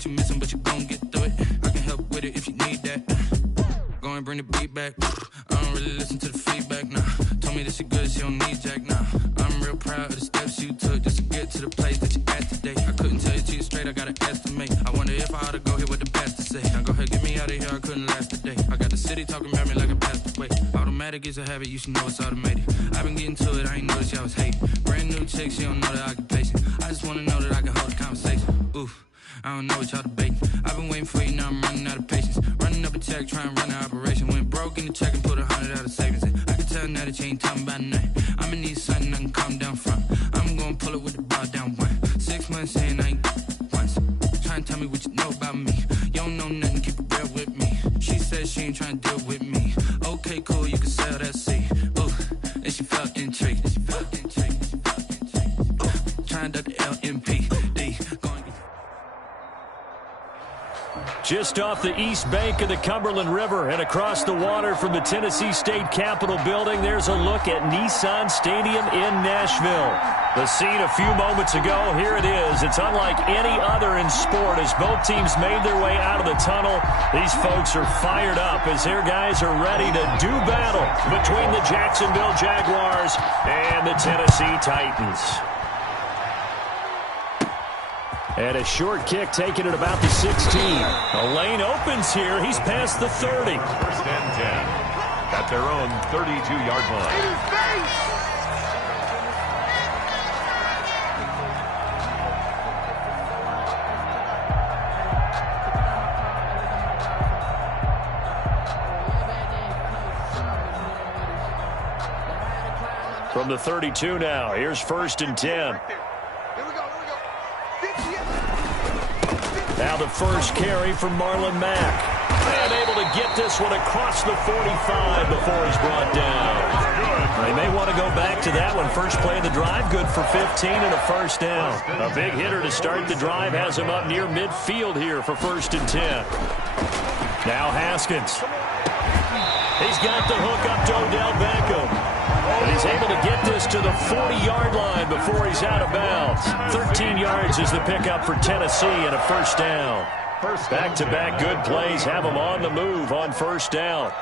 that you missing, but you gon' get through it. I can help with it if you need that. Go and bring the beat back. I don't really listen to the feedback, nah. Told me that she good, she don't need jack, nah. I'm real proud of the steps you took just to get to the place that you at today. I couldn't tell you to you straight, I gotta estimate. I wonder if I ought to go here with the best to say. Now go ahead, get me out of here, I couldn't last today. I got the city talking about me like a passed away. Automatic is a habit, you should know it's automated. I've been getting to it, I ain't noticed y'all was hating. Brand new chick, she don't know the occupation. I just wanna know that I can hold a conversation. Oof. I don't know what y'all debating. I've been waiting for you, now I'm running out of patience. Running up a check, trying to run an operation. Went broke in the check and put 100 out of savings in. I can tell now that you ain't talking about nothing. I'ma need something I can calm down from. I'm gonna pull it with the ball down one. 6 months in, I ain't once. Trying to tell me what you know about me. You don't know nothing, keep it real with me. She said she ain't trying to deal with me. Okay, cool, you can sell that seed. Ooh, and she felt intrigued. Trying to the LMPD. Just off the east bank of the Cumberland River and across the water from the Tennessee State Capitol building, there's a look at Nissan Stadium in Nashville. The scene a few moments ago, here it is. It's unlike any other in sport as both teams made their way out of the tunnel. These folks are fired up as their guys are ready to do battle between the Jacksonville Jaguars and the Tennessee Titans. And a short kick taken at about the 16. A lane opens here. He's past the 30. First and 10 at their own 32-yard line. From the 32 now, here's first and 10. Now the first carry for Marlon Mack. And able to get this one across the 45 before he's brought down. They may want to go back to that one. First play of the drive, good for 15 and a first down. A big hitter to start the drive has him up near midfield here for first and 10. Now Haskins. He's got the hook up to Odell Beckham. And he's able to get this to the 40-yard line before he's out of bounds. 13 yards is the pickup for Tennessee and a first down. Back-to-back good plays have them on the move on first down.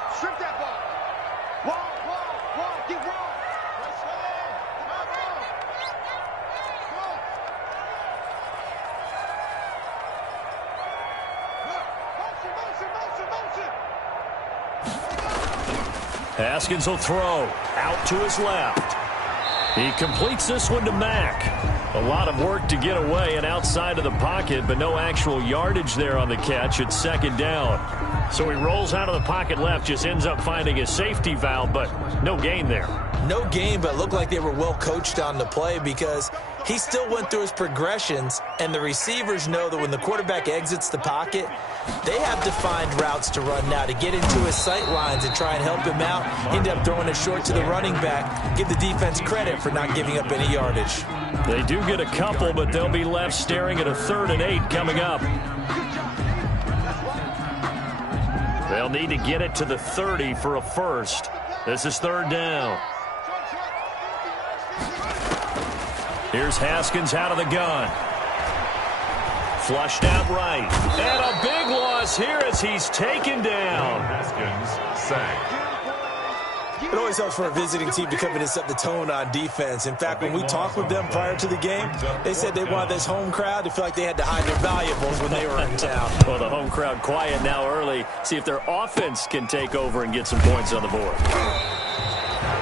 Haskins will throw out to his left. He completes this one to Mack. A lot of work to get away and outside of the pocket, but no actual yardage there on the catch. It's second down. So he rolls out of the pocket left, just ends up finding a safety valve, but no gain there. No gain, but it looked like they were well coached on the play because he still went through his progressions, and the receivers know that when the quarterback exits the pocket, they have defined routes to run now to get into his sight lines and try and help him out. He ended up throwing it short to the running back. Give the defense credit for not giving up any yardage. They do get a couple, but they'll be left staring at a 3rd and 8 coming up. They'll need to get it to the 30 for a first. This is 3rd down. Here's Haskins out of the gun. Flushed out right. And a big loss here as he's taken down. Haskins sacked. It always helps for a visiting team to come in and set the tone on defense. In fact, when we talked with them prior to the game, they said they wanted this home crowd to feel like they had to hide their valuables when they were in town. Well, the home crowd quiet now early. See if their offense can take over and get some points on the board.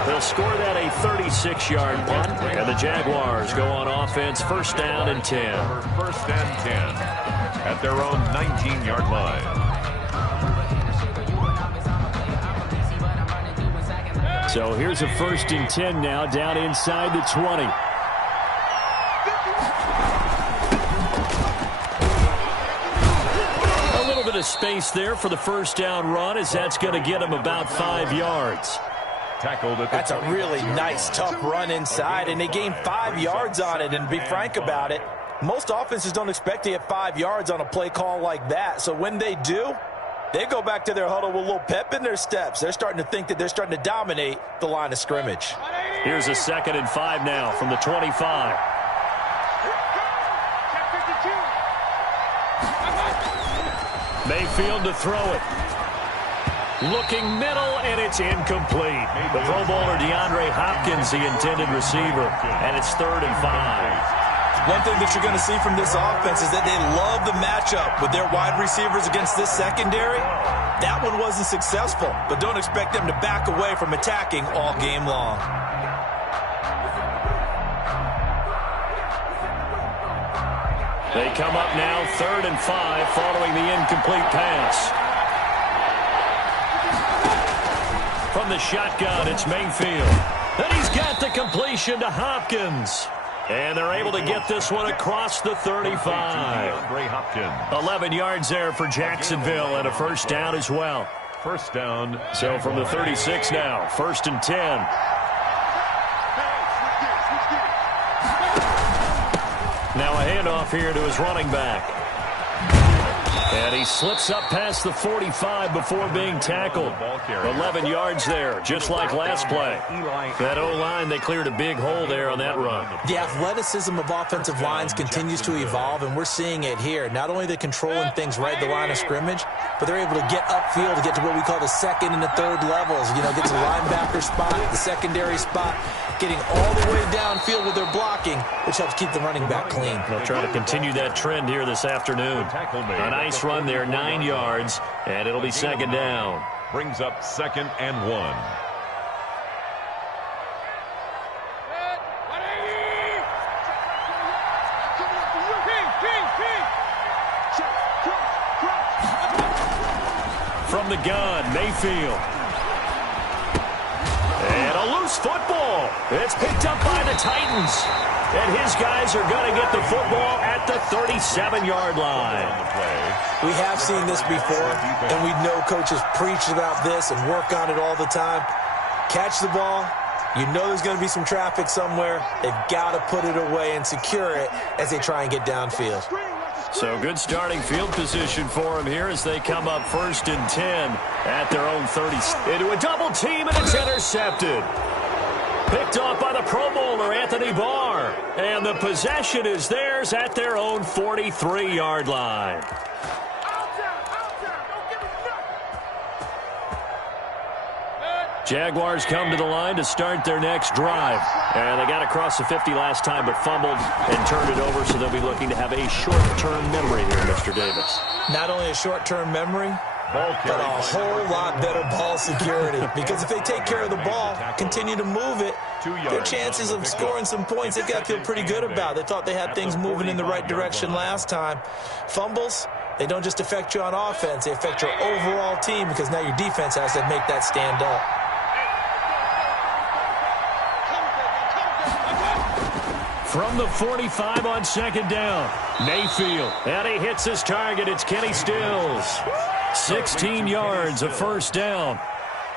They'll score that a 36-yard punt, and the Jaguars go on offense first down and 10. First and 10 at their own 19-yard line. So here's a first and 10 now down inside the 20. A little bit of space there for the first down run as that's going to get him about 5 yards. Tackled at the That's a really nice, tough run inside, and they gained 5 yards on it. And to be frank about it, most offenses don't expect to get 5 yards on a play call like that. So when they do, they go back to their huddle with a little pep in their steps. They're starting to think that they're starting to dominate the line of scrimmage. Here's a 2nd and 5 now from the 25. Mayfield to throw it. Looking middle, and it's incomplete. The Pro Bowler DeAndre Hopkins, the intended receiver, and it's 3rd and 5. One thing that you're going to see from this offense is that they love the matchup with their wide receivers against this secondary. That one wasn't successful, but don't expect them to back away from attacking all game long. They come up now 3rd and 5 following the incomplete pass. From the shotgun, it's Mayfield. And he's got the completion to Hopkins. And they're able to get this one across the 35. 11 yards there for Jacksonville and a first down as well. First down. So from the 36 now, 1st and 10. Now a handoff here to his running back. And he slips up past the 45 before being tackled. 11 yards there, just like last play. That O-line, they cleared a big hole there on that run. The athleticism of offensive lines continues to evolve, and we're seeing it here. Not only are they controlling things right at the line of scrimmage, but they're able to get upfield to get to what we call the 2nd and the 3rd levels. You know, get to the linebacker spot, the secondary spot, getting all the way downfield with their blocking, which helps keep the running back clean. They'll try to continue that trend here this afternoon. A nice run there, 9 yards, and it'll be 2nd down. Brings up 2nd and 1. From the gun, Mayfield. And a loose football. It's picked up by the Titans. And his guys are going to get the football at the 37-yard line. We have seen this before, and we know coaches preach about this and work on it all the time. Catch the ball. You know there's going to be some traffic somewhere. They've got to put it away and secure it as they try and get downfield. So good starting field position for him here as they come up 1st and 10 at their own 30. Into a double team, and it's intercepted. Picked off by the Pro Bowler, Anthony Barr. And the possession is theirs at their own 43-yard line. Jaguars come to the line to start their next drive. And they got across the 50 last time, but fumbled and turned it over, so they'll be looking to have a short-term memory here, Mr. Davis. Not only a short-term memory, but a whole lot better ball security. Because if they take care of the ball, continue to move it, their chances of scoring some points, they've got to feel pretty good about. They thought they had things moving in the right direction last time. Fumbles, they don't just affect you on offense, they affect your overall team because now your defense has to make that stand up. From the 45 on 2nd down, Mayfield. And he hits his target. It's Kenny Stills. 16 yards, a first down.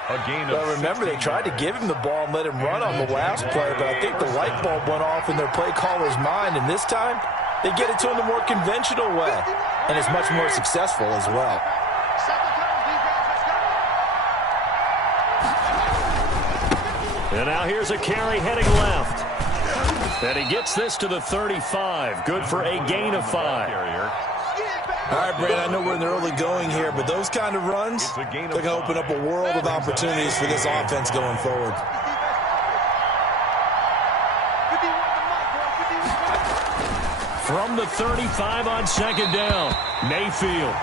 Well, remember, they tried to give him the ball and let him run on the last play, but I think the light bulb went off in their play caller's mind, and this time they get it to him the more conventional way, and it's much more successful as well. And now here's a carry heading left. And he gets this to the 35. Good for a gain of 5. All right, Brad, I know we're in the early going here, but those kind of runs, they're going to open up a world of opportunities for this offense going forward. From the 35 on 2nd down, Mayfield.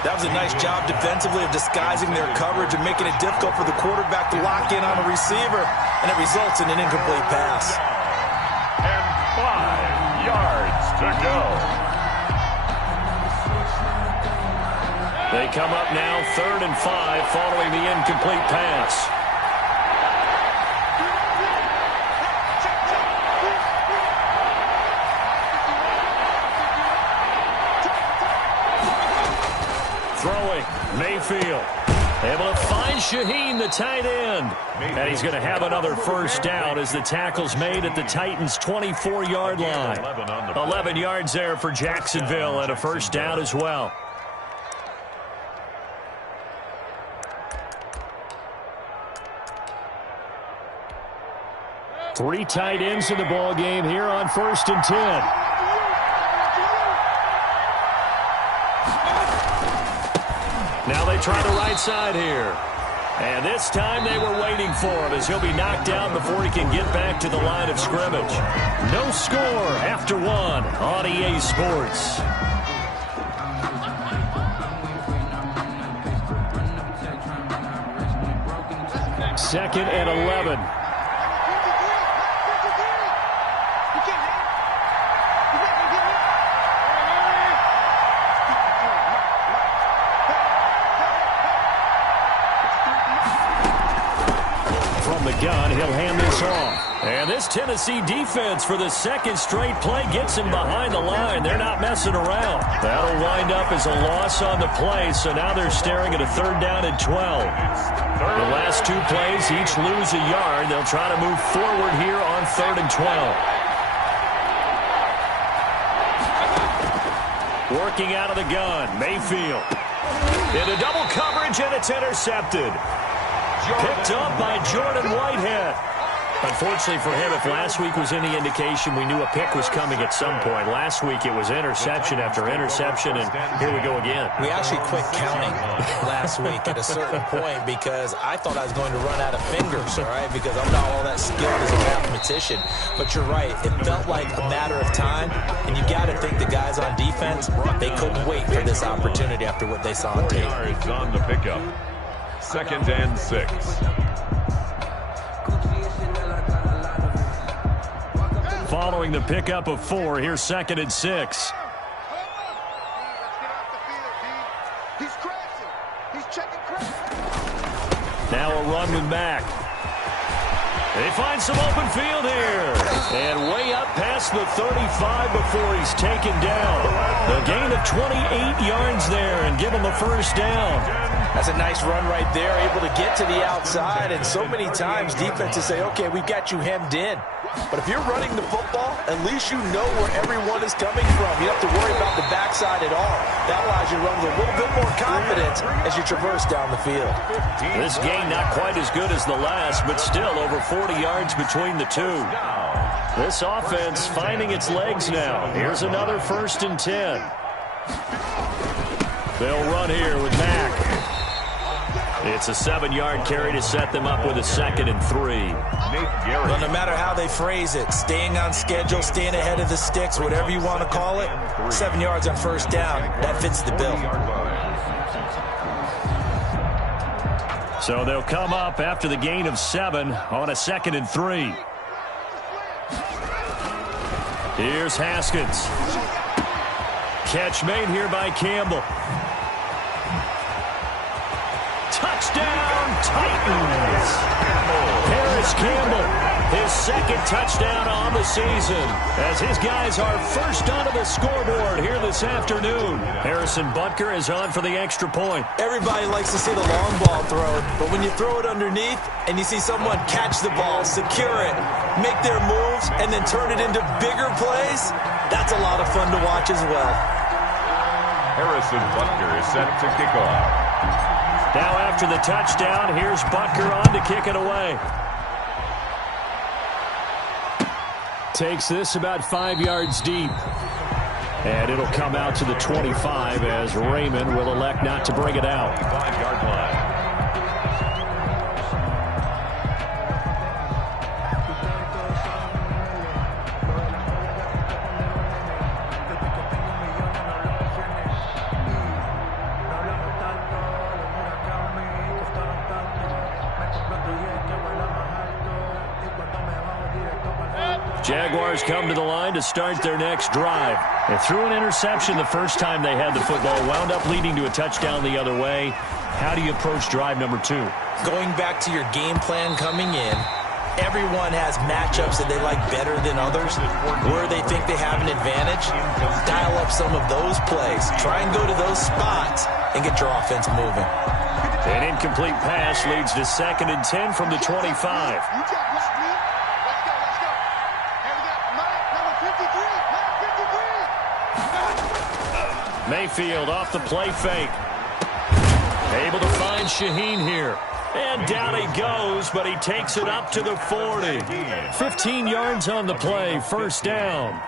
That was a nice job defensively of disguising their coverage and making it difficult for the quarterback to lock in on a receiver, and it results in an incomplete pass. And 5 yards to go. They come up now 3rd and 5 following the incomplete pass. Throwing, Mayfield. Able to find Shaheen, the tight end. And he's going to have another first down as the tackle's made at the Titans' 24-yard line. 11 yards there for Jacksonville and a first down as well. Three tight ends in the ball game here on 1st and 10. Now they try the right side here. And this time they were waiting for him as he'll be knocked down before he can get back to the line of scrimmage. No score after one on EA Sports. Second and 11. From the gun, he'll hand this off. And this Tennessee defense for the second straight play gets him behind the line. They're not messing around. That'll wind up as a loss on the play, so now they're staring at a 3rd down and 12. The last 2 plays, each lose a yard. They'll try to move forward here on 3rd and 12. Working out of the gun, Mayfield. Into double coverage, and it's intercepted. Picked up by Jordan Whitehead. Unfortunately for him, if last week was any indication, we knew a pick was coming at some point. Last week it was interception after interception, and here we go again. We actually quit counting last week at a certain point because I thought I was going to run out of fingers, all right, because I'm not all that skilled as a mathematician. But you're right. It felt like a matter of time, and you got to think the guys on defense, they couldn't wait for this opportunity after what they saw on tape. Yards on the pickup. 2nd and 6. Following the pickup of 4, here's 2nd and 6. Now a run with Mack. They find some open field here. And way up past the 35 before he's taken down. A gain of 28 yards there and give him a 1st down. That's a nice run right there, able to get to the outside. And so many times defenses say, okay, we've got you hemmed in. But if you're running the football, at least you know where everyone is coming from. You don't have to worry about the backside at all. That allows you to run with a little bit more confidence as you traverse down the field. This gain not quite as good as the last, but still over 40 yards between the two. This offense finding its legs now. Here's another 1st and 10. They'll run here with Mack. It's a 7-yard carry to set them up with a 2nd and 3. Well, no matter how they phrase it, staying on schedule, staying ahead of the sticks, whatever you want to call it, 7 yards on 1st down, that fits the bill. So they'll come up after the gain of 7 on a 2nd and 3. Here's Haskins. Catch made here by Campbell. Touchdown, Titans. Paris Campbell, his 2nd touchdown on the season, as his guys are first onto the scoreboard here this afternoon. Harrison Butker is on for the extra point. Everybody likes to see the long ball thrown, but when you throw it underneath and you see someone catch the ball, secure it, make their moves, and then turn it into bigger plays, that's a lot of fun to watch as well. Harrison Butker is set to kick off. Now after the touchdown, here's Butker on to kick it away. Takes this about 5 yards deep. And it'll come out to the 25 as Raymond will elect not to bring it out. 5-yard line. Jaguars come to the line to start their next drive. They threw an interception the first time they had the football, wound up leading to a touchdown the other way. How do you approach drive number 2? Going back to your game plan coming in, everyone has matchups that they like better than others, where they think they have an advantage. Dial up some of those plays. Try and go to those spots and get your offense moving. An incomplete pass leads to 2nd and 10 from the 25. Mayfield off the play fake. Able to find Shaheen here. And down he goes, but he takes it up to the 40. 15 yards on the play, 1st down.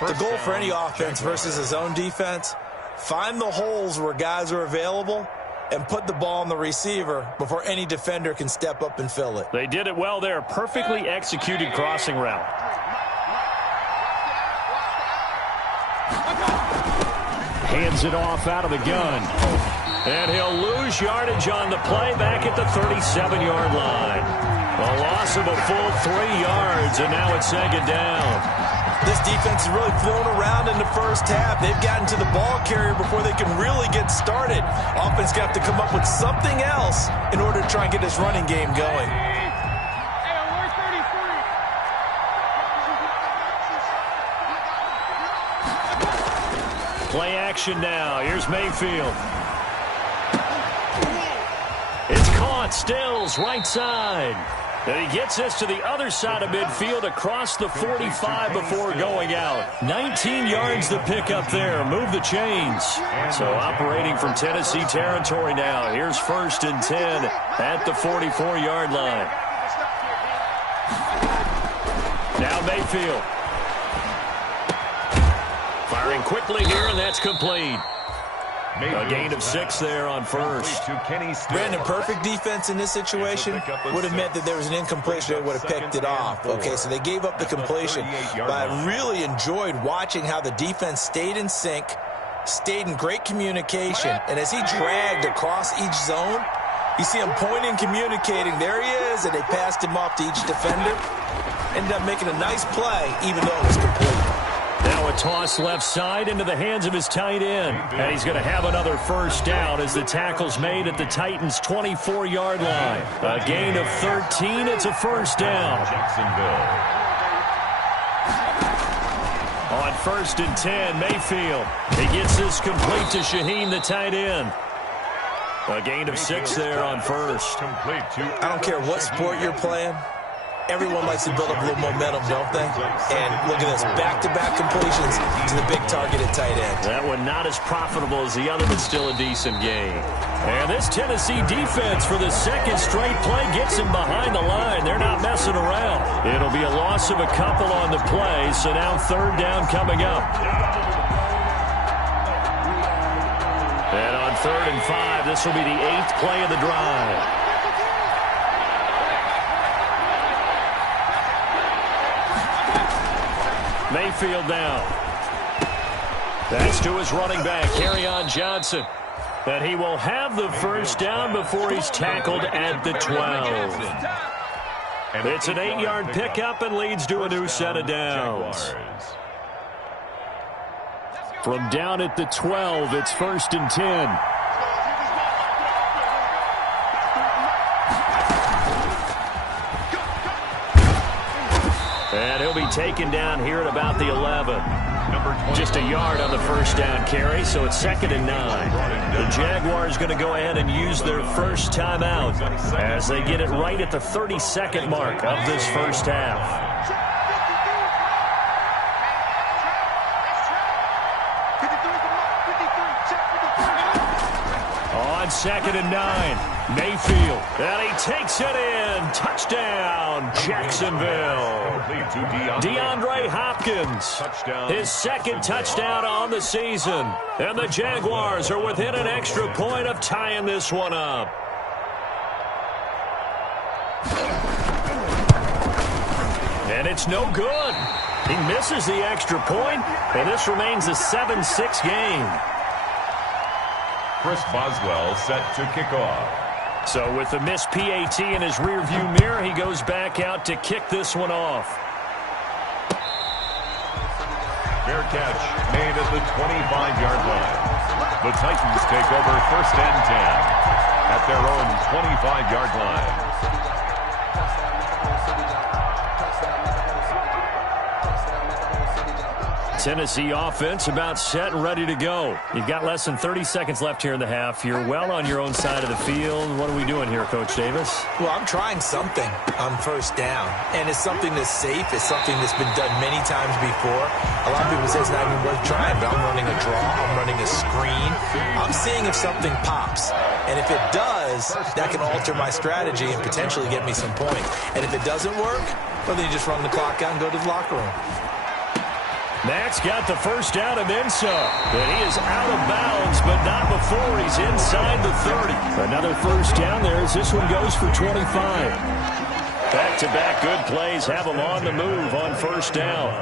The goal for any offense versus his own defense, find the holes where guys are available and put the ball on the receiver before any defender can step up and fill it. They did it well there. Perfectly executed crossing route. Hands it off out of the gun. And he'll lose yardage on the play back at the 37-yard line. A loss of a full 3 yards, and now it's second down. This defense has really flown around in the first half. They've gotten to the ball carrier before they can really get started. Offense got to come up with something else in order to try and get this running game going. Play action now. Here's Mayfield. It's caught. Stills right side. And he gets us to the other side of midfield across the 45 before going out. 19 yards to pick up there. Move the chains. So operating from Tennessee territory now. Here's 1st and 10 at the 44-yard line. Now Mayfield. Firing quickly here, and that's complete. A gain of 6 there on first. Brandon, perfect defense in this situation would have meant that there was an incompletion. They would have picked it off. Okay, so they gave up the completion. But I really enjoyed watching how the defense stayed in sync, stayed in great communication. And as he dragged across each zone, you see him pointing, communicating. There he is, and they passed him off to each defender. Ended up making a nice play, even though it was complete. Now a toss left side into the hands of his tight end. And he's going to have another first down as the tackle's made at the Titans' 24-yard line. A gain of 13. It's a first down. On 1st and 10, Mayfield. He gets this complete to Shaheen, the tight end. A gain of 6 there on first. I don't care what sport you're playing. Everyone likes to build up a little momentum, don't they? And look at this, back-to-back completions to the big target at tight end. That one not as profitable as the other, but still a decent gain. And this Tennessee defense for the second straight play gets him behind the line. They're not messing around. It'll be a loss of a couple on the play, so now 3rd down coming up. And on 3rd and 5, this will be the 8th play of the drive. Mayfield now. That's to his running back, Kerryon Johnson. And he will have the first down before he's tackled at the 12. It's an 8-yard pickup and leads to a new set of downs. From down at the 12, it's 1st and 10. And he'll be taken down here at about the 11. Just a yard on the first down carry, so it's 2nd and 9. The Jaguars going to go ahead and use their first timeout as they get it right at the 32nd mark of this first half. On 2nd and 9, Mayfield. And he takes it in. Touchdown, Jacksonville. DeAndre Hopkins, his 2nd touchdown on the season. And the Jaguars are within an extra point of tying this one up. And it's no good. He misses the extra point, and this remains a 7-6 game. Chris Boswell set to kick off. So with the missed PAT in his rearview mirror, he goes back out to kick this one off. Fair catch made at the 25-yard line. The Titans take over 1st and 10 at their own 25-yard line. Tennessee offense about set and ready to go. You've got less than 30 seconds left here in the half. You're well on your own side of the field. What are we doing here, Coach Davis? Well, I'm trying something on first down, and it's something that's safe. It's something that's been done many times before. A lot of people say it's not even worth trying, but I'm running a draw. I'm running a screen. I'm seeing if something pops, and if it does, that can alter my strategy and potentially get me some points. And if it doesn't work, well, then you just run the clock out and go to the locker room. Mack's got the first down and then some. And he is out of bounds, but not before he's inside the 30. Another first down there as this one goes for 25. Back-to-back good plays have him on the move on first down.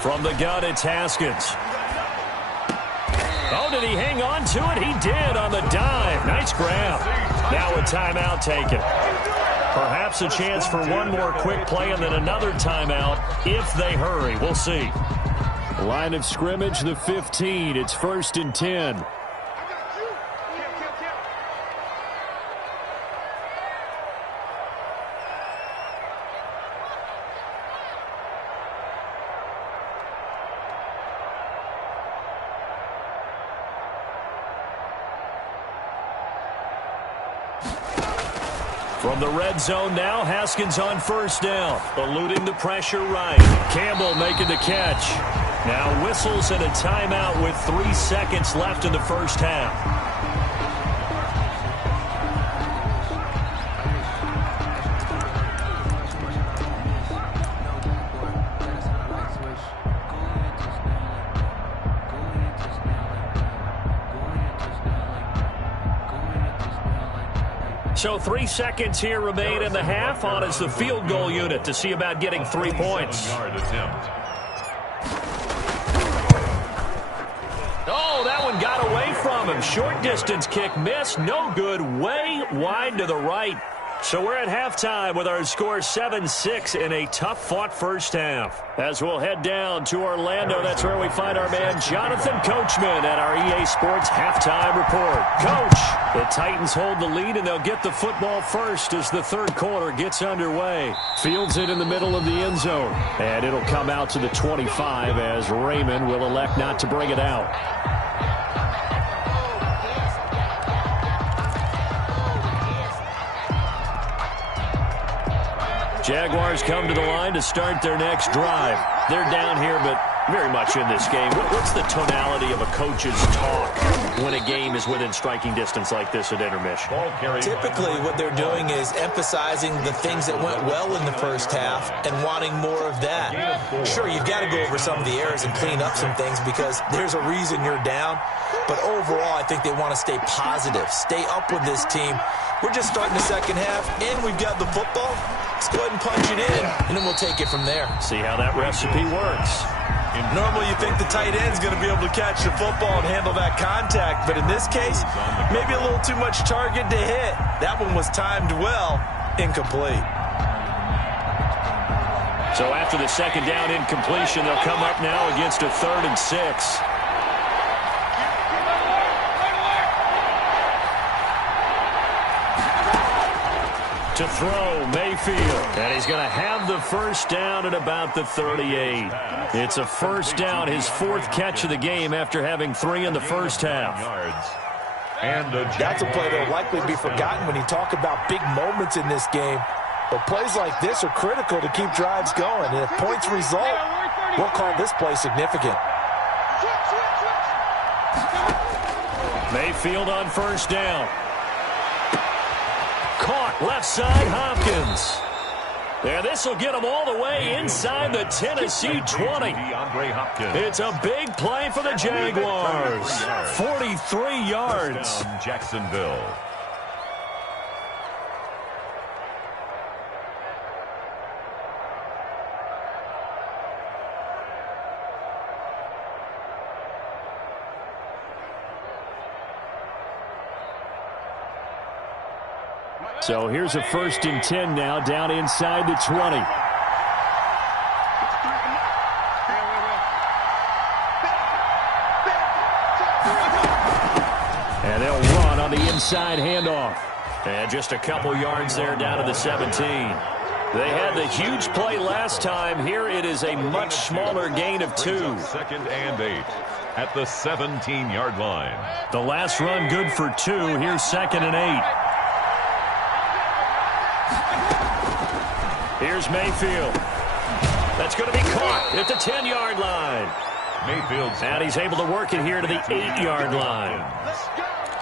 From the gun, it's Haskins. Oh, did he hang on to it? He did on the dive. Nice grab. Now a timeout taken. Perhaps a chance for one more quick play and then another timeout if they hurry. We'll see. Line of scrimmage, the 15. It's 1st and 10. From the red zone now, Haskins on first down. Eluding the pressure right. Campbell making the catch. Now whistles and a timeout with 3 seconds left in the first half. So 3 seconds here remain in the half. On is the field goal unit to see about getting 3 points. Oh, that one got away from him. Short distance kick missed. No good. Way wide to the right. So we're at halftime with our score 7-6 in a tough-fought first half. As we'll head down to Orlando, that's where we find our man Jonathan Coachman at our EA Sports Halftime Report. Coach, the Titans hold the lead, and they'll get the football first as the third quarter gets underway. Fields it in the middle of the end zone, and it'll come out to the 25 as Raymond will elect not to bring it out. Jaguars come to the line to start their next drive. They're down here, but very much in this game. What's the tonality of a coach's talk when a game is within striking distance like this at intermission? Typically, what they're doing is emphasizing the things that went well in the first half and wanting more of that. Sure, you've got to go over some of the errors and clean up some things because there's a reason you're down. But overall, I think they want to stay positive, stay up with this team. We're just starting the second half, and we've got the football. Let's go ahead and punch it in, and then we'll take it from there. See how that recipe works. Normally, you think the tight end's going to be able to catch the football and handle that contact, but in this case, maybe a little too much target to hit. That one was timed well, incomplete. So after the second down incompletion, they'll come up now against a 3rd and 6. To throw, Mayfield. And he's going to have the first down at about the 38. It's a first down, his 4th catch of the game after having 3 in the first half. That's a play that will likely be forgotten when you talk about big moments in this game. But plays like this are critical to keep drives going. And if points result, we'll call this play significant. Mayfield on first down. Caught left side, Hopkins. And this will get him all the way inside the Tennessee 20. It's a big play for the Jaguars. 43 yards. Jacksonville. So here's a 1st and 10 now, down inside the 20. And they'll run on the inside handoff. And just a couple yards there down to the 17. They had the huge play last time. Here it is a much smaller gain of 2. 2nd and 8 at the 17-yard line. The last run good for 2. Here's 2nd and 8. Here's Mayfield. That's going to be caught at the 10-yard line. Mayfield's and he's able to work it here to the 8-yard line.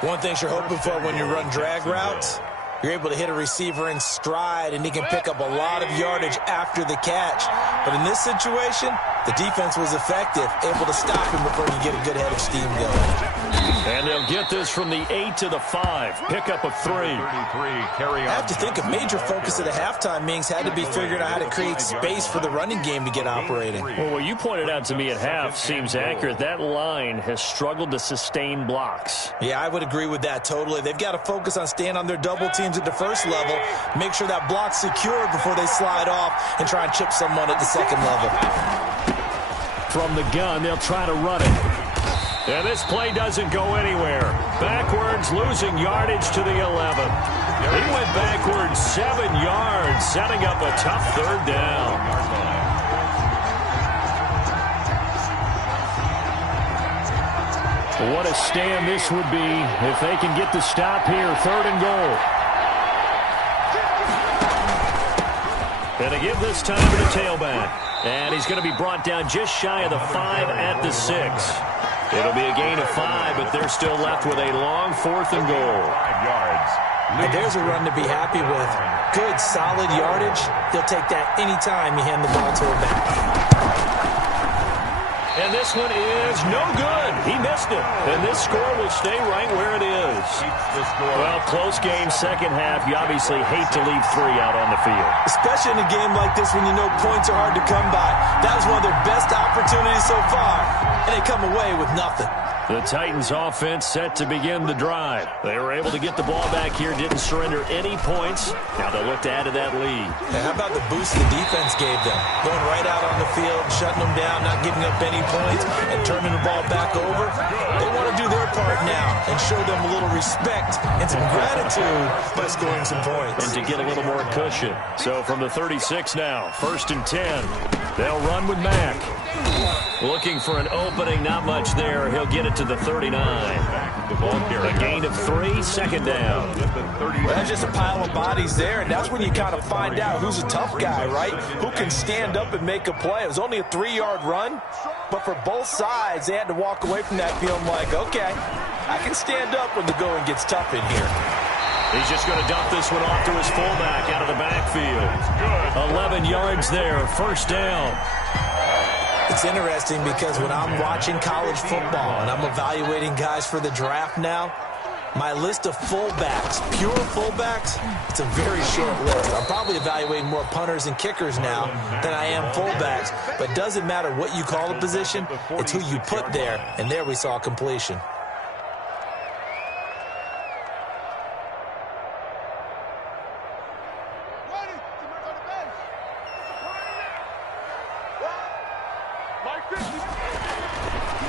One thing you're hoping for when you run drag routes You're able to hit a receiver in stride, and he can pick up a lot of yardage after the catch. But in this situation, the defense was effective, able to stop him before he get a good head of steam going. And they'll get this from the 8 to the 5. Pickup of 3. I have to think a major focus of the halftime meetings had to be figuring out how to create space for the running game to get operating. Well, what you pointed out to me at half seems accurate. That line has struggled to sustain blocks. Yeah, I would agree with that totally. They've got to focus on staying on their double teams at the first level, make sure that block's secured before they slide off and try and chip someone at the second level. From the gun, they'll try to run it. And this play doesn't go anywhere. Backwards, losing yardage to the 11. He went backwards 7 yards, setting up a tough third down. What a stand this would be if they can get the stop here. 3rd and goal. And they give this time to the tailback. And he's going to be brought down just shy of the 5 at the 6. It'll be a gain of 5, but they're still left with a long 4th and goal. 5 yards. And there's a run to be happy with. Good, solid yardage. He'll take that anytime you hand the ball to him back. And this one is no good. He missed it. And this score will stay right where it is. Well, close game, second half. You obviously hate to leave 3 out on the field. Especially in a game like this when you know points are hard to come by. That was one of their best opportunities so far. And they come away with nothing. The Titans offense set to begin the drive. They were able to get the ball back here, didn't surrender any points. Now they'll look to add to that lead. And how about the boost the defense gave them? Going right out on the field, shutting them down, not giving up any points, and turning the ball back over. They want to do their part now and show them a little respect and some gratitude by scoring some points. And to get a little more cushion. So from the 36 now, 1st and 10. They'll run with Mack. Looking for an opening, not much there. He'll get it to the 39. A gain of 3, 2nd down. Well, that's just a pile of bodies there, and that's when you kind of find out who's a tough guy, right? Who can stand up and make a play. It was only a 3-yard run, but for both sides, they had to walk away from that feeling like, okay, I can stand up when the going gets tough in here. He's just going to dump this one off to his fullback out of the backfield. 11 yards there, 1st down. It's interesting because when I'm watching college football and I'm evaluating guys for the draft now, my list of fullbacks, pure fullbacks, it's a very short list. I'm probably evaluating more punters and kickers now than I am fullbacks. But it doesn't matter what you call a position, it's who you put there. And there we saw completion.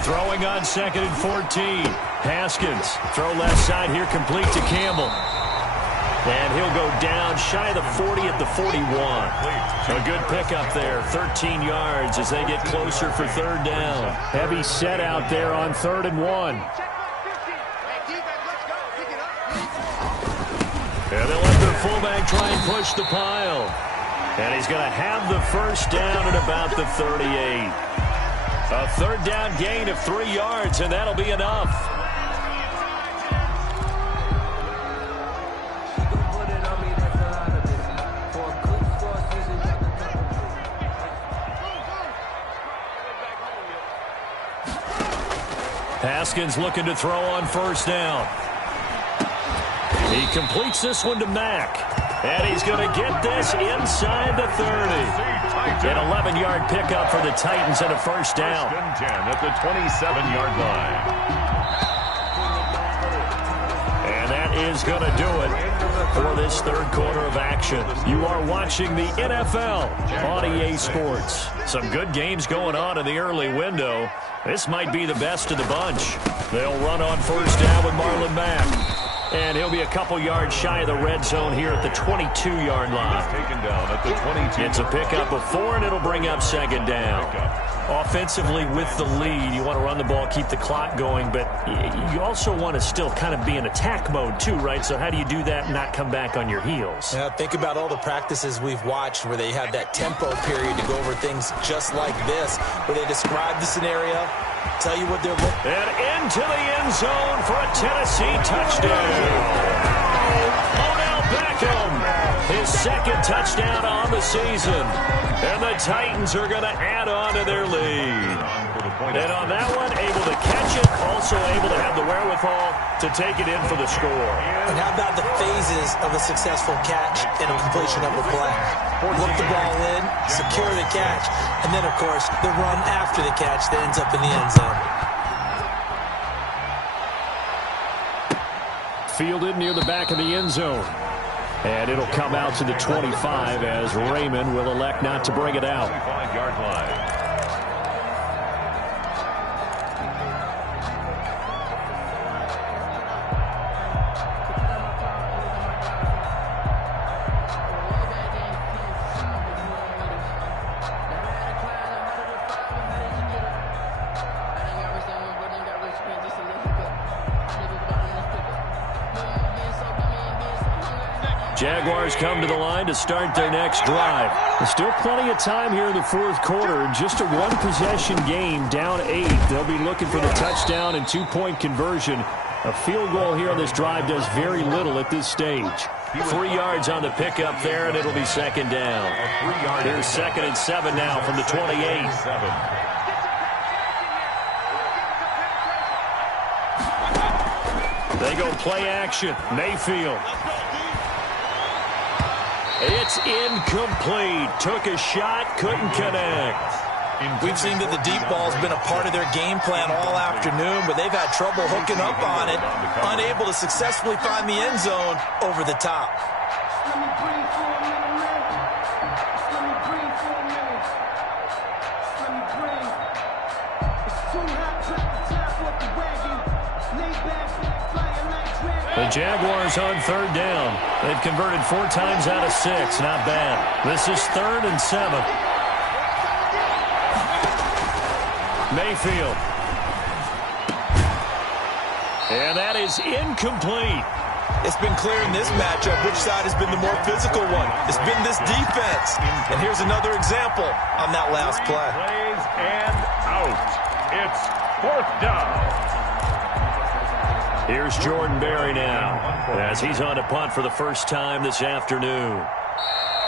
Throwing on 2nd and 14. Haskins, throw left side here, complete to Campbell. And he'll go down shy of the 40 at the 41. A good pickup there, 13 yards as they get closer for 3rd down. Heavy set out there on 3rd and 1. And they'll let their fullback try and push the pile. And he's going to have the 1st down at about the 38. A 3rd down gain of 3 yards, and that'll be enough. Haskins looking to throw on 1st down. He completes this one to Mack. And he's going to get this inside the 30. An 11-yard pickup for the Titans and a 1st down. 10 at the 27-yard line. And that is going to do it for this 3rd quarter of action. You are watching the NFL on EA Sports. Some good games going on in the early window. This might be the best of the bunch. They'll run on 1st down with Marlon Mack. And he'll be a couple yards shy of the red zone here at the 22-yard line. Taken down at the 22. It's a pickup of 4, and it'll bring up 2nd down. Offensively with the lead, you want to run the ball, keep the clock going, but you also want to still kind of be in attack mode too, right? So how do you do that and not come back on your heels? Yeah, think about all the practices we've watched where they have that tempo period to go over things just like this, where they describe the scenario, tell you what they're looking. And into the end zone for a Tennessee touchdown. Odell Beckham, his second touchdown on the season. And the Titans are going to add on to their lead. And on that one, able to catch it, also able to have the wherewithal to take it in for the score. And how about the phases of a successful catch and a completion of the play? Look the ball in, secure the catch, and then, of course, the run after the catch that ends up in the end zone. Fielded near the back of the end zone. And it'll come out to the 25 as Raymond will elect not to bring it out. 25-yard line. Jaguars come to the line to start their next drive. There's still plenty of time here in the fourth quarter. Just a one-possession game, down 8. They'll be looking for the touchdown and two-point conversion. A field goal here on this drive does very little at this stage. 3 yards on the pickup there, and it'll be second down. Here's 2nd and 7 now from the 28. They go play action. Mayfield. It's incomplete. Took a shot, couldn't connect. We've seen that the deep ball's been a part of their game plan all afternoon, but they've had trouble hooking up on it, unable to successfully find the end zone over the top. The Jaguars on third down. They've converted 4 times out of 6. Not bad. This is 3rd and 7. Mayfield. And that is incomplete. It's been clear in this matchup which side has been the more physical one. It's been this defense. And here's another example on that last play. Plays and out. It's 4th down. Here's Jordan Berry now as he's on to punt for the first time this afternoon.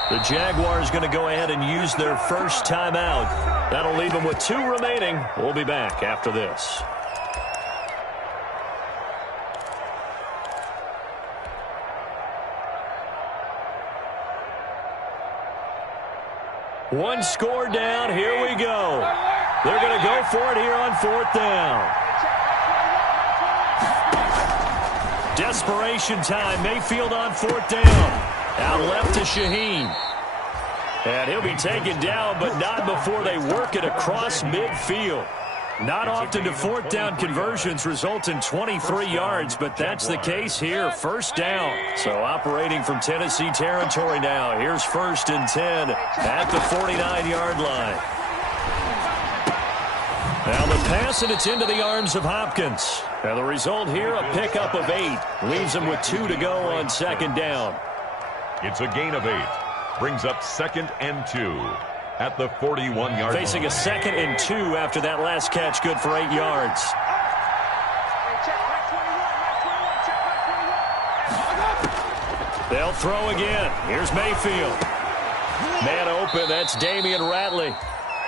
The Jaguars going to go ahead and use their first timeout. That'll leave them with 2 remaining. We'll be back after this. One score down. Here we go. They're going to go for it here on 4th down. Desperation time. Mayfield on 4th down. Out left to Shaheen. And he'll be taken down, but not before they work it across midfield. Not often do 4th down conversions result in 23 yards, but that's the case here. 1st down. So operating from Tennessee territory now. Here's 1st and 10 at the 49-yard line. Now the pass, and it's into the arms of Hopkins. Now the result here, a pickup of 8. Leaves them with 2 to go on 2nd down. It's a gain of 8. Brings up 2nd and 2 at the 41-yard line. Facing a 2nd and 2 after that last catch, good for 8 yards. They'll throw again. Here's Mayfield. Man open, that's Damian Ratley.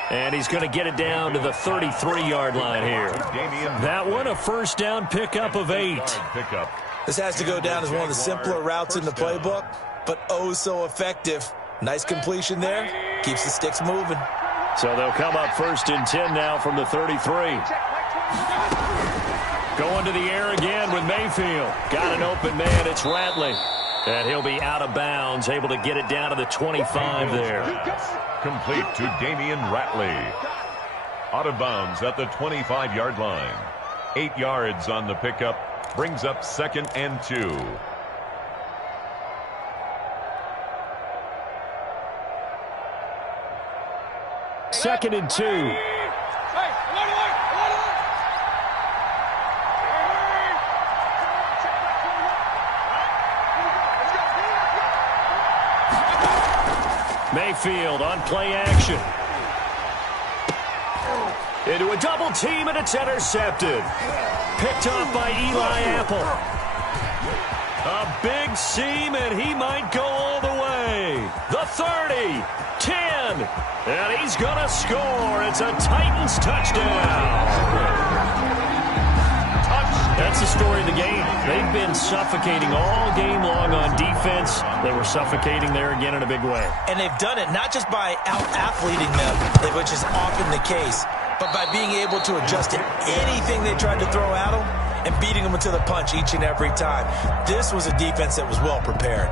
And he's going to get it down to the 33-yard line here. That one, a 1st down pickup of 8. This has to go down as one of the simpler routes in the playbook, but oh so effective. Nice completion there. Keeps the sticks moving. So they'll come up 1st and 10 now from the 33. Going to the air again with Mayfield. Got an open man. It's Ratley. And he'll be out of bounds, able to get it down to the 25 there. Complete to Damian Ratley. Out of bounds at the 25-yard line. 8 yards on the pickup. Brings up 2nd and 2. Second and 2. Mayfield on play action. Into a double team, and it's intercepted. Picked off by Eli Apple. A big seam, and he might go all the way. The 30, 10, and he's going to score. It's a Titans touchdown. That's the story of the game. They've been suffocating all game long on defense. They were suffocating there again in a big way. And they've done it not just by out-athleting them, which is often the case, but by being able to adjust to anything they tried to throw at them and beating them to the punch each and every time. This was a defense that was well prepared.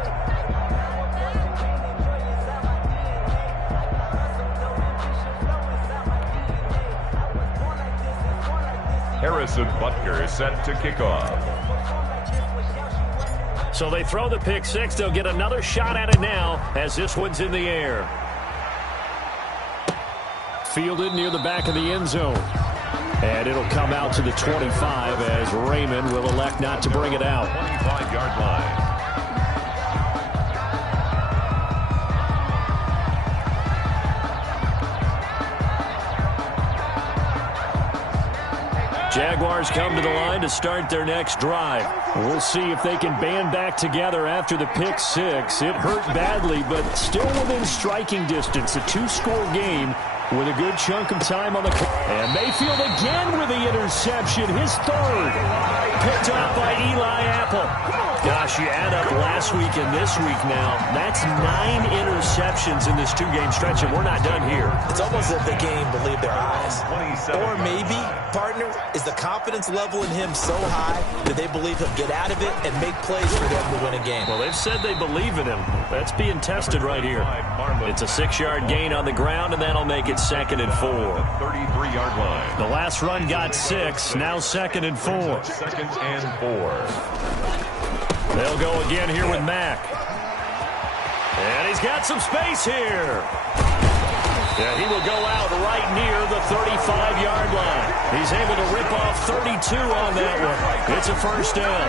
Harrison Butker is set to kick off. So they throw the pick six. They'll get another shot at it now as this one's in the air. Fielded near the back of the end zone. And it'll come out to the 25 as Raymond will elect not to bring it out. 25-yard line. Jaguars come to the line to start their next drive. We'll see if they can band back together after the pick six. It hurt badly, but still within striking distance. A two-score game with a good chunk of time on the clock. And Mayfield again with the interception, his third. Picked up by Eli Apple. Gosh, you add up last week and this week now. That's 9 interceptions in this two-game stretch, and we're not done here. It's almost as if they can't even believe their eyes. Or maybe, partner, is the confidence level in him so high that they believe he'll get out of it and make plays for them to win a game. Well, they've said they believe in him. That's being tested right here. It's a 6-yard gain on the ground, and that'll make it 2nd and 4. 33-yard line. The last run got 6, now 2nd and 4. 2nd and 4. They'll go again here with Mack. And he's got some space here. Yeah, he will go out right near the 35-yard line. He's able to rip off 32 on that one. It's a first down.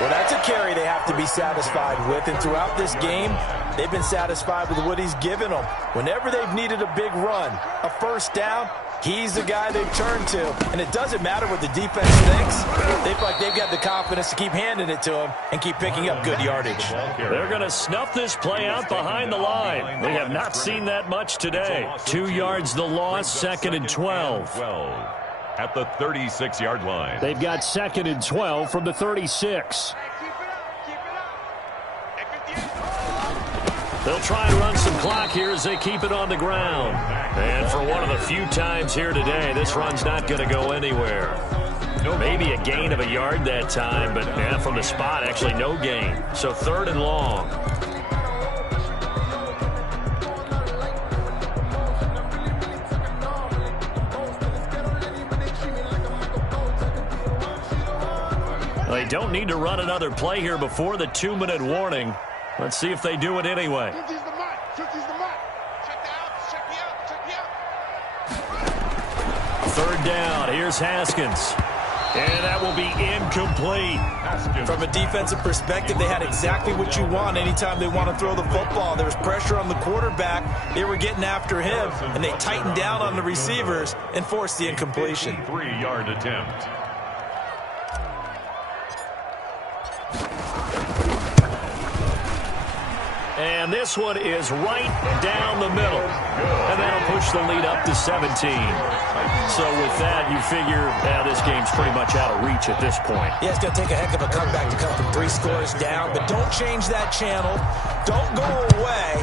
Well, that's a carry they have to be satisfied with. And throughout this game, they've been satisfied with what he's given them. Whenever they've needed a big run, a first down, he's the guy they've turned to. And it doesn't matter what the defense thinks. They feel like they've got the confidence to keep handing it to him and keep picking up good yardage. They're going to snuff this play out behind the line. We have not seen that much today. 2 yards the loss, 2nd and 12. At the 36-yard line. They've got 2nd and 12 from the 36. They'll try and run some clock here as they keep it on the ground. And for one of the few times here today, this run's not going to go anywhere. Maybe a gain of a yard that time, but yeah, from the spot, actually no gain. So 3rd and long. They don't need to run another play here before the 2-minute warning. Let's see if they do it anyway. 3rd down. Here's Haskins. And that will be incomplete. From a defensive perspective, they had exactly what you want anytime they want to throw the football. There was pressure on the quarterback. They were getting after him, and they tightened down on the receivers and forced the incompletion. 3-yard attempt. And this one is right down the middle. And that'll push the lead up to 17. So with that, you figure this game's pretty much out of reach at this point. Yeah, it's going to take a heck of a comeback to come from 3 scores down. But don't change that channel. Don't go away.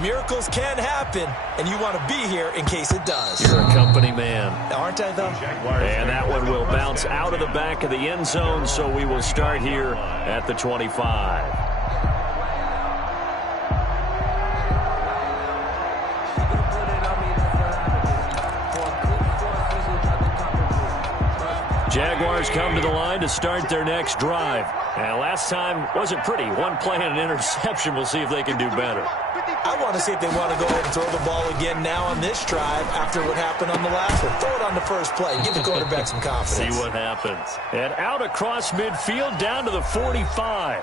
Miracles can happen, and you want to be here in case it does. You're a company man. Aren't I, though? And that one will bounce out of the back of the end zone, so we will start here at the 25. Jaguars come to the line to start their next drive. And last time wasn't pretty. 1 play and an interception. We'll see if they can do better. I want to see if they want to go ahead and throw the ball again now on this drive after what happened on the last one. Throw it on the first play. Give the quarterback some confidence. See what happens. And out across midfield down to the 45.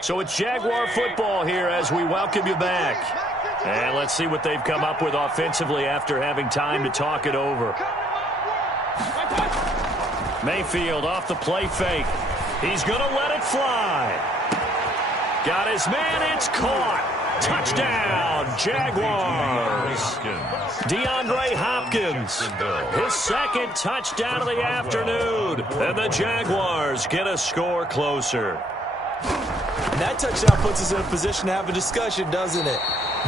So it's Jaguar football here as we welcome you back. And let's see what they've come up with offensively after having time to talk it over. Mayfield off the play fake. He's going to let it fly. Got his man. It's caught. Touchdown, Jaguars. DeAndre Hopkins, his second touchdown of the afternoon. And the Jaguars get a score closer. That touchdown puts us in a position to have a discussion, doesn't it?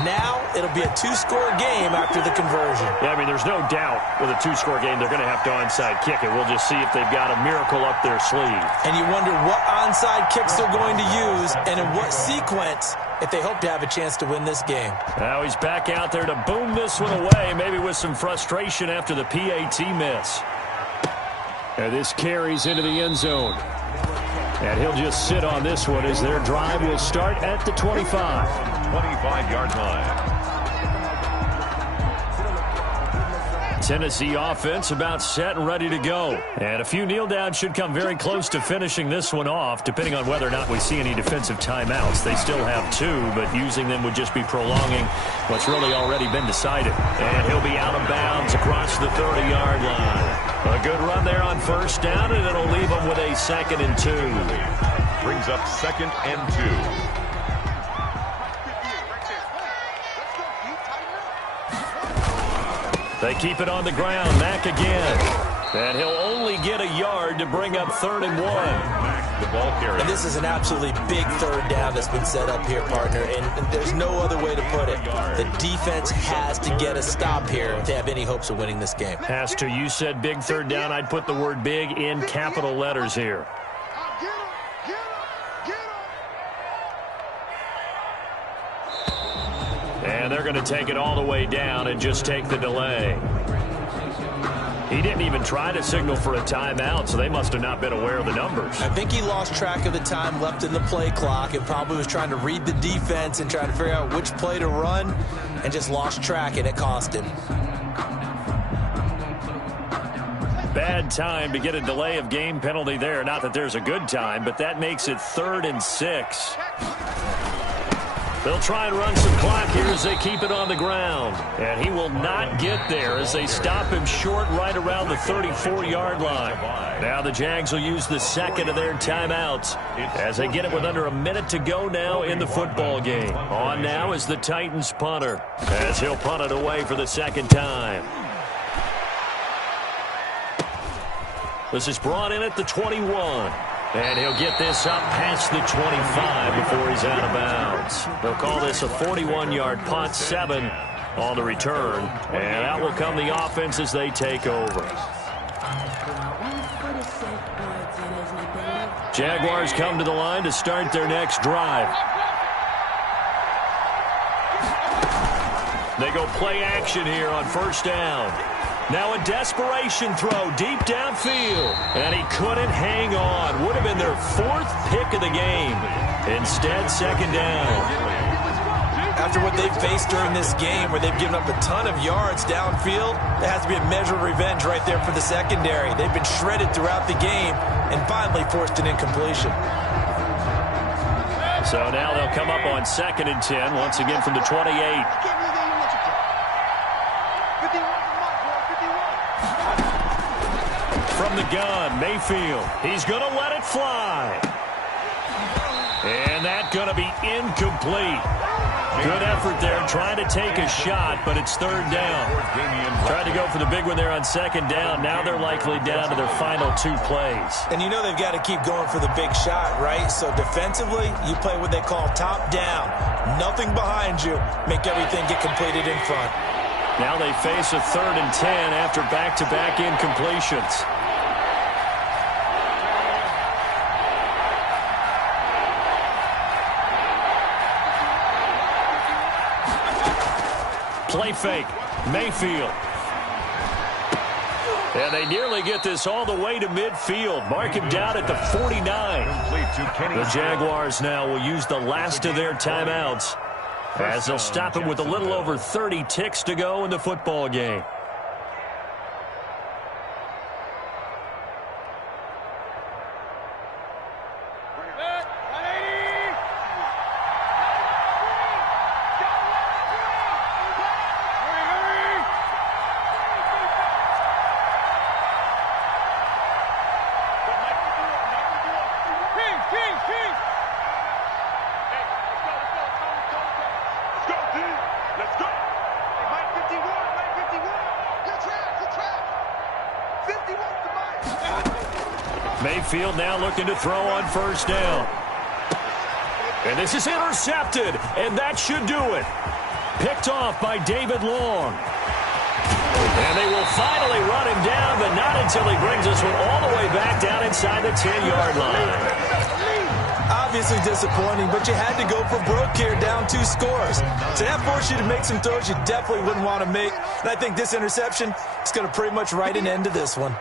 Now it'll be a two-score game after the conversion. Yeah, I mean, there's no doubt with a two-score game they're going to have to onside kick it. We'll just see if they've got a miracle up their sleeve. And you wonder what onside kicks they're going to use and in what sequence if they hope to have a chance to win this game. Now he's back out there to boom this one away, maybe with some frustration after the PAT miss. And this carries into the end zone. And he'll just sit on this one as their drive will start at the 25. 25-yard line. Tennessee offense about set and ready to go. And a few kneel downs should come very close to finishing this one off, depending on whether or not we see any defensive timeouts. They still have two, but using them would just be prolonging what's really already been decided. And he'll be out of bounds across the 30-yard line. A good run there on first down, and it'll leave them with a 2nd and 2. Brings up 2nd and 2. They keep it on the ground. Mack again. And he'll only get a yard to bring up 3rd and 1. Mack, the ball carrier. And this is an absolutely big third down that's been set up here, partner. And there's no other way to put it. The defense has to get a stop here if they have any hopes of winning this game. Has to. You said big third down. I'd put the word big in capital letters here. And they're going to take it all the way down and just take the delay. He didn't even try to signal for a timeout, so they must have not been aware of the numbers. I think he lost track of the time left in the play clock and probably was trying to read the defense and trying to figure out which play to run and just lost track, and it cost him. Bad time to get a delay of game penalty there. Not that there's a good time, but that makes it 3rd and 6. They'll try and run some clock here as they keep it on the ground. And he will not get there as they stop him short right around the 34-yard line. Now the Jags will use the 2nd of their timeouts as they get it with under a minute to go now in the football game. On now is the Titans punter as he'll punt it away for the 2nd time. This is brought in at the 21. And he'll get this up past the 25 before he's out of bounds. They'll call this a 41-yard punt, 7 on the return. And out will come the offense as they take over. Jaguars come to the line to start their next drive. They go play action here on first down. Now a desperation throw deep downfield. And he couldn't hang on. Would have been their 4th pick of the game. Instead, 2nd down. After what they've faced during this game where they've given up a ton of yards downfield, there has to be a measure of revenge right there for the secondary. They've been shredded throughout the game and finally forced an incompletion. So now they'll come up on 2nd and 10, once again from the 28. From the gun, Mayfield. He's going to let it fly. And that's going to be incomplete. Good effort there, trying to take a shot, but it's 3rd down. Tried to go for the big one there on 2nd down. Now they're likely down to their final 2 plays. And you know they've got to keep going for the big shot, right? So defensively, you play what they call top down. Nothing behind you. Make everything get completed in front. Now they face a 3rd and 10 after back-to-back incompletions. Play fake. Mayfield. And they nearly get this all the way to midfield. Mark him down at the 49. The Jaguars now will use the last of their timeouts as they'll stop him with a little over 30 ticks to go in the football game. backfield now looking to throw on first down. And this is intercepted, and that should do it. Picked off by David Long. And they will finally run him down, but not until he brings this one all the way back down inside the 10-yard line. Obviously disappointing, but you had to go for broke here, down 2 scores. So that forced you to make some throws you definitely wouldn't want to make. And I think this interception is going to pretty much write an end to this one.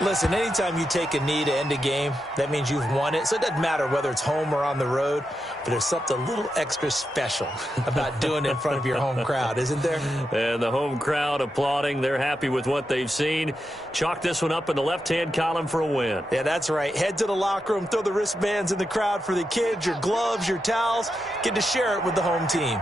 Listen, anytime you take a knee to end a game, that means you've won it. So it doesn't matter whether it's home or on the road, but there's something a little extra special about doing it in front of your home crowd, isn't there? And the home crowd applauding. They're happy with what they've seen. Chalk this one up in the left-hand column for a win. Yeah, that's right. Head to the locker room, throw the wristbands in the crowd for the kids, your gloves, your towels. Get to share it with the home team.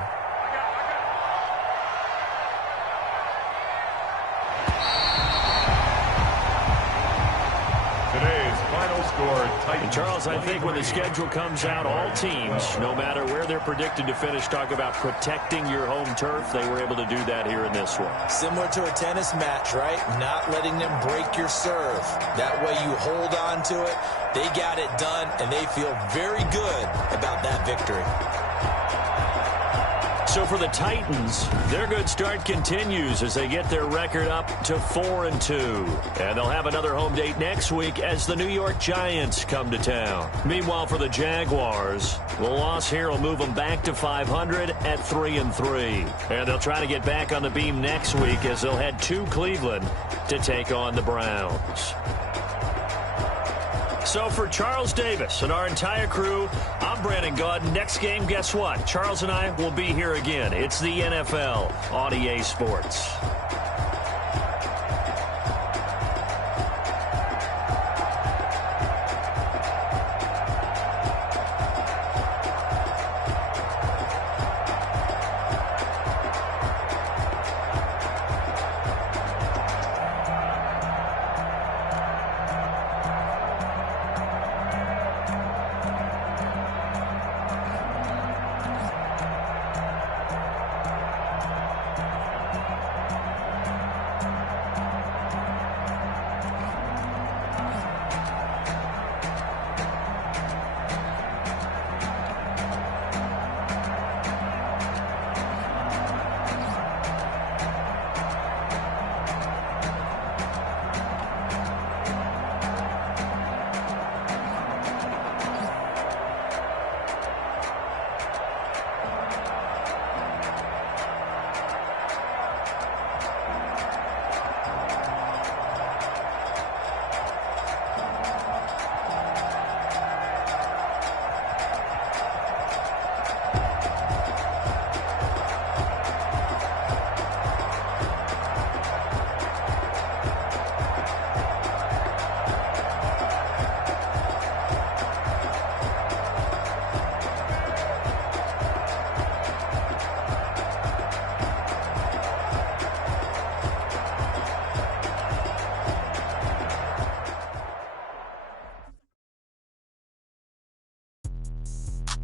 And Charles, I think when the schedule comes out, all teams, no matter where they're predicted to finish, talk about protecting your home turf. They were able to do that here in this one. Similar to a tennis match, right? Not letting them break your serve. That way you hold on to it. They got it done, and they feel very good about that victory. So for the Titans, their good start continues as they get their record up to 4-2. And they'll have another home date next week as the New York Giants come to town. Meanwhile, for the Jaguars, the loss here will move them back to 500 at 3-3. And they'll try to get back on the beam next week as they'll head to Cleveland to take on the Browns. So for Charles Davis and our entire crew, I'm Brandon Gaudin. Next game, guess what? Charles and I will be here again. It's the NFL on EA Sports.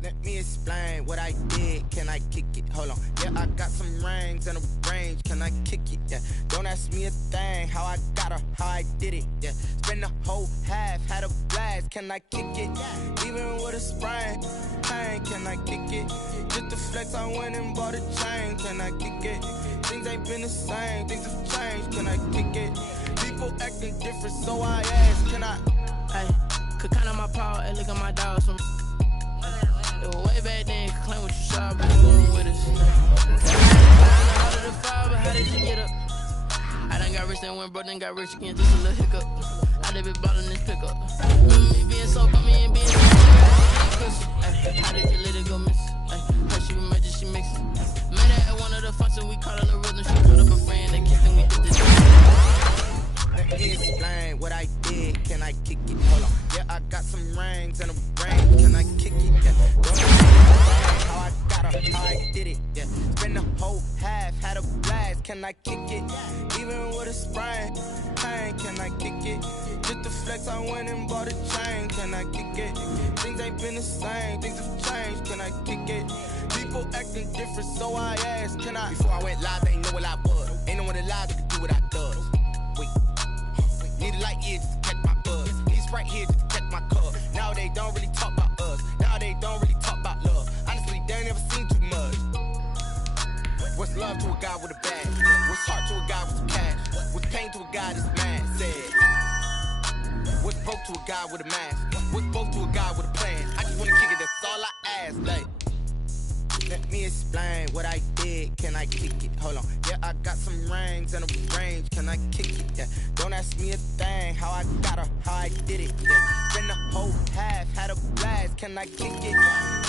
Let me explain what I did. Can I kick it? Hold on. Yeah, I got some rings and a range. Can I kick it? Yeah. Don't ask me a thing. How I got her, how I did it. Yeah. Spend the whole half, had a blast. Can I kick it? Even with a sprain, pain. Can I kick it? Just to flex, I went and bought a chain. Can I kick it? Things ain't been the same. Things have changed. Can I kick it? People acting different, so I ask. Can I? Hey, could count on my power and look at my dogs from. It was way back then, could claim what you saw, but you going with us. How did the fire, but how did you get up? I done got rich and went broke, then got rich again, just a little hiccup. I done been ballin' this pickup. Me being so for me and being so how did you let it go miss? How she was magic, she mixed. Met her at one of the functions, we called her the rhythm. She called up a friend, they kissed and we did this. Let me explain what I did. Can I kick it? Hold on. Yeah, I got some rings and a ring. Can I kick it? Yeah. Don't ask how I got her, how I did it. Yeah. Spend the whole half, had a blast. Can I kick it? Even with a sprain, pain. Can I kick it? Just to flex, I went and bought a chain. Can I kick it? Things ain't been the same. Things have changed. Can I kick it? People acting different, so I asked. Can I? Before I went live, they ain't know what I was. Ain't no one alive that could do what I does. Wait. Need a light ear just to catch my buzz. right here just to check my cup. Now they don't really talk about us. Now they don't really talk about love. Honestly, they ain't never seen too much. What's love to a guy with a bag? What's heart to a guy with some cash? What's pain to a guy that's mad? Said. What's broke to a guy with a mask? What's broke to a guy with a plan? I just wanna kick it, that's all I ask. Like, let me explain what I did. Can I kick it? Hold on. Yeah, I got some rings and a range. Can I kick it? Yeah. Don't ask me a thing. How I got her, how I did it. Yeah. Been the whole half, had a blast. Can I kick it?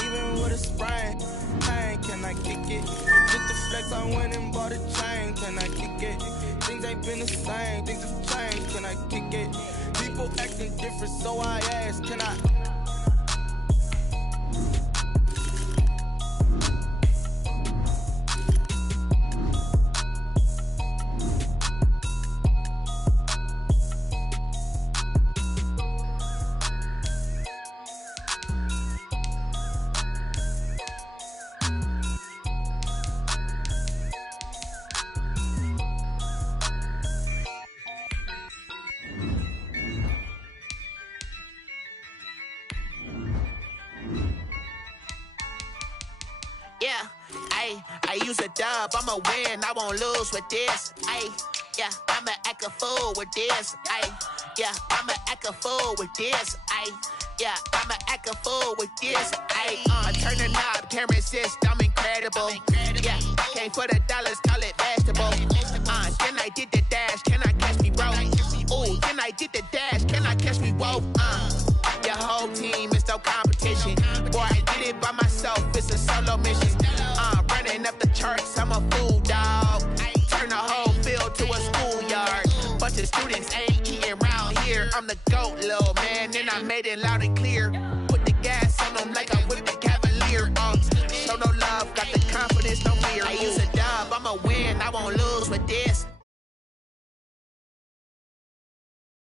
Even with a sprain. Pain, can I kick it? Just the flex, I went and bought a chain. Can I kick it? Things ain't been the same. Things have changed. Can I kick it? People acting different, so I ask. Can I? Yeah, I use a dub, I'ma win, I won't lose with this. Yeah, I'ma act a fool with this. Yeah, I'ma act a fool with this. Yeah, I'ma act a fool with this. Turn the knob, can't resist, I'm incredible. Yeah, came for the dollars, call it vegetable. Then I did the dash, can I catch me, bro? Ooh, then I did the dash, can I catch me, whoa? Your whole team is no competition. Boy, I did it by myself, it's a solo mission. Running up the charts, I'm a fool, dog. Turn the whole field to a schoolyard. Bunch of students ain't eating round here. I'm the GOAT, little man, and I made it loud and clear. Put the gas on them like I'm with the Cavalier. Show no love, got the confidence, no fear. I use a